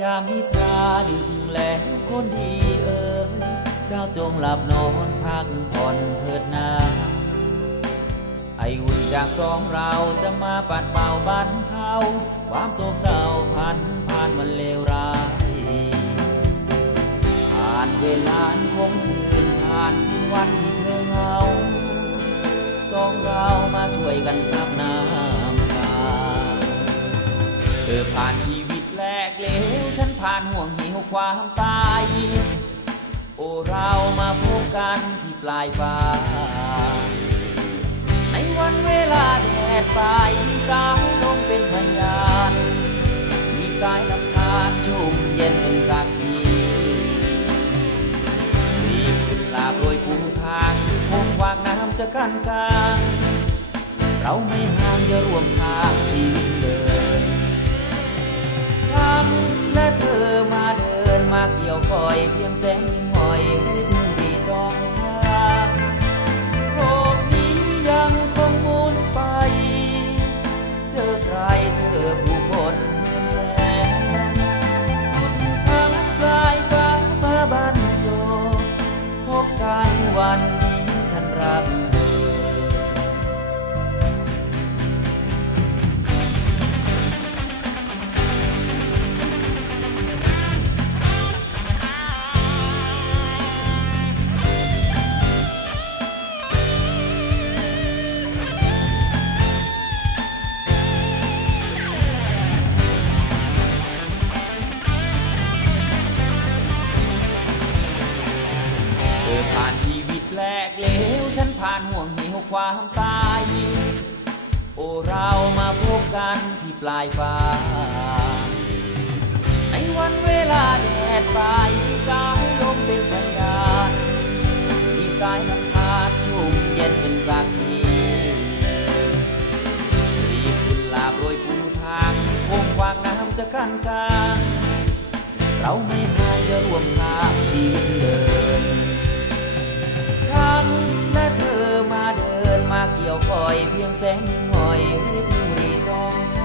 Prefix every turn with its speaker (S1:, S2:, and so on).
S1: ยามนิทราดึกแล้วคนดีเอ๋ยเจ้าจงหลับนอนพักผ่อนเถิดนาไออุ่นจากสองเราจะมาปัดเป่าบันเทาความโศกเศร้าพันผ่านมันเลวร้ายผ่านเวลาคงคืนผ่านวันที่เธอเหงาสองเรามาช่วยกันซับน้ำตาเธอผ่านชีวิตแลกเลว ผ่านห่วงหิวความตาย โอ้เรามาพบกันที่ปลายฟ้า ในวันเวลาแดดปลายมีสายลมเป็นพยาน มีสายลำธารชุ่มเย็นเป็นสักทีรีบขึ้นลาโปรยปูทางคงวางน้ำจะกันกลาง เราไม่ห่างจะร่วมทางชีวิต เกี่ยวก้อยเพียงแสง ผ่านชีวิตแลกเหลว ฉันผ่านห่วงเหวความตาย โอ้เรามาพบกันที่ปลายฟ้า ในวันเวลาแดดปลายมีสายลมเป็นพยานมีสายน้ำพาดชุ่มเย็นเป็นสักทีรีบคุณลาโปรยปูทางคงวางน้ำจะกันกลางเราไม่หางจะร่วมทางชีวิตเดินฉันและเธอม Anh 走